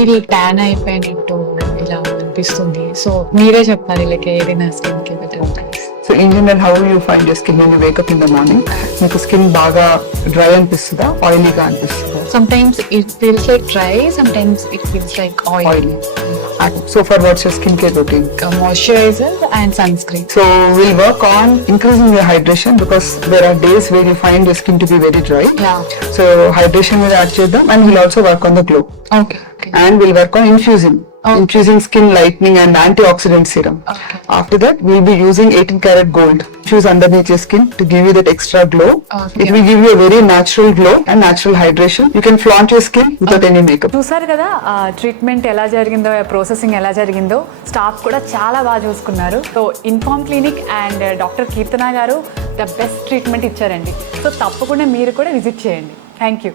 Feel tan అయిపోయినట్టు ఇలా అనిపిస్తుంది. సో మీరే చెప్పాలి లైక్ ఏది నా స్కిన్ కి బెటర్ ఉంటుంది. So in general how you find your skin when you wake up in the morning? మీకు స్కిన్ బాగా డ్రై అనిపిస్తుందా, ఆయిలీగా అనిపిస్తుందా? Sometimes it feels like dry, sometimes it feels like oily. Oily. So far, what's your skincare routine? Moisturizer and sunscreen. So we'll work on increasing your hydration because there are days where you find your skin to be very dry. Yeah. So hydration will add to them, and we'll also work on the glow. Okay. And we'll work on infusing. Infusing skin lightening and antioxidant serum. Okay. After that, we'll be using 18 karat gold. Infuse underneath your skin to give you that extra glow. Okay. It will give you a very natural glow and natural hydration. You can flaunt your skin without any makeup. చూసారు కదా ట్రీట్మెంట్ ఎలా జరిగిందో, ప్రాసెసింగ్ ఎలా జరిగిందో, స్టాఫ్ కూడా చాలా బాగా చూసుకున్నారు. So Inform Clinic and doctor Keerthana గారు ద బెస్ట్ ట్రీట్మెంట్ ఇచ్చారండి. సో తప్పకుండా మీరు కూడా విజిట్ చేయండి. Thank you.